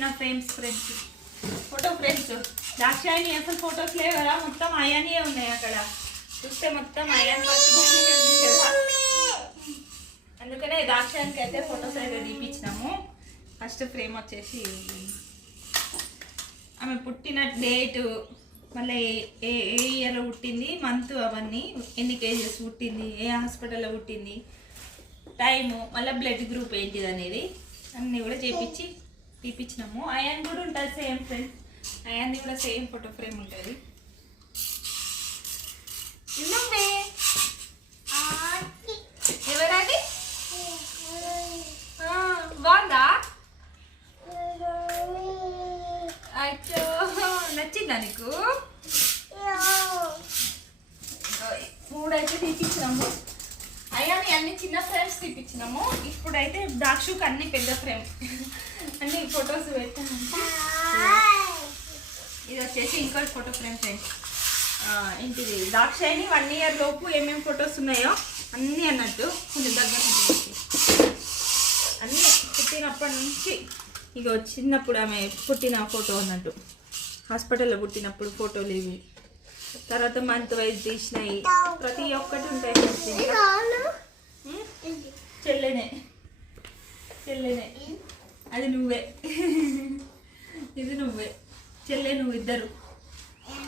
పెట్టిన frames photo frames. Dakshayani అసలు photos లేవు కదా, మొత్తం అయానియే ఉన్నాయి అక్కడ. చూస్తే మొత్తం అయాన్ పట్టుకొని కదా, అందుకనే దాక్షాయికి అయితే ఫొటోస్ అయితే తీపించినాము. ఫస్ట్ ఫ్రేమ్ వచ్చేసి ఆమె పుట్టిన డేటు, మళ్ళీ ఏ ఇయర్లో పుట్టింది, మంత్, అవన్నీ ఎన్ని కేజెస్ పుట్టింది, ఏ హాస్పిటల్లో పుట్టింది, టైము, మళ్ళీ బ్లడ్ గ్రూప్ ఏంటిది అనేది అన్నీ కూడా తీపిచ్చినాము. అయాన్ కూడా ఉంటుంది సేమ్ ఫ్రెండ్స్, అయాన్ని కూడా సేమ్ ఫోటో ఫ్రేమ్ ఉంటుంది. ఇన్నమ్మే ఎవరది బాగుందా? అచ్చో నచ్చిందా నీకు? 3 అయితే తీపించినాము. అయ్యాని అన్ని చిన్న ఫ్రేమ్స్ తీపించినాము. ఇప్పుడైతే దాక్షుకి అన్ని పెద్ద ఫ్రేమ్ అన్ని ఫొటోస్ పెట్టాను. ఇది వచ్చేసి ఇంకో ఫోటో ఫ్రేమ్ ఫ్రెండ్స్. ఏంటిది దాక్షాయిని 1 ఇయర్ లోపు ఏమేమి ఫొటోస్ ఉన్నాయో అన్నీ అన్నట్టు కొంచెం దగ్గర అన్నీ పుట్టినప్పటి నుంచి ఇక చిన్నప్పుడు ఆమె పుట్టిన ఫోటో అన్నట్టు, హాస్పిటల్లో పుట్టినప్పుడు ఫోటోలు ఇవి, తర్వాత మంత్ వైజ్ తీసినాయి, ప్రతి ఒక్కటి ఉంటాయి. చెల్లెనే అది నువ్వే, ఇది నువ్వే, చెల్లె నువ్వు, ఇద్దరు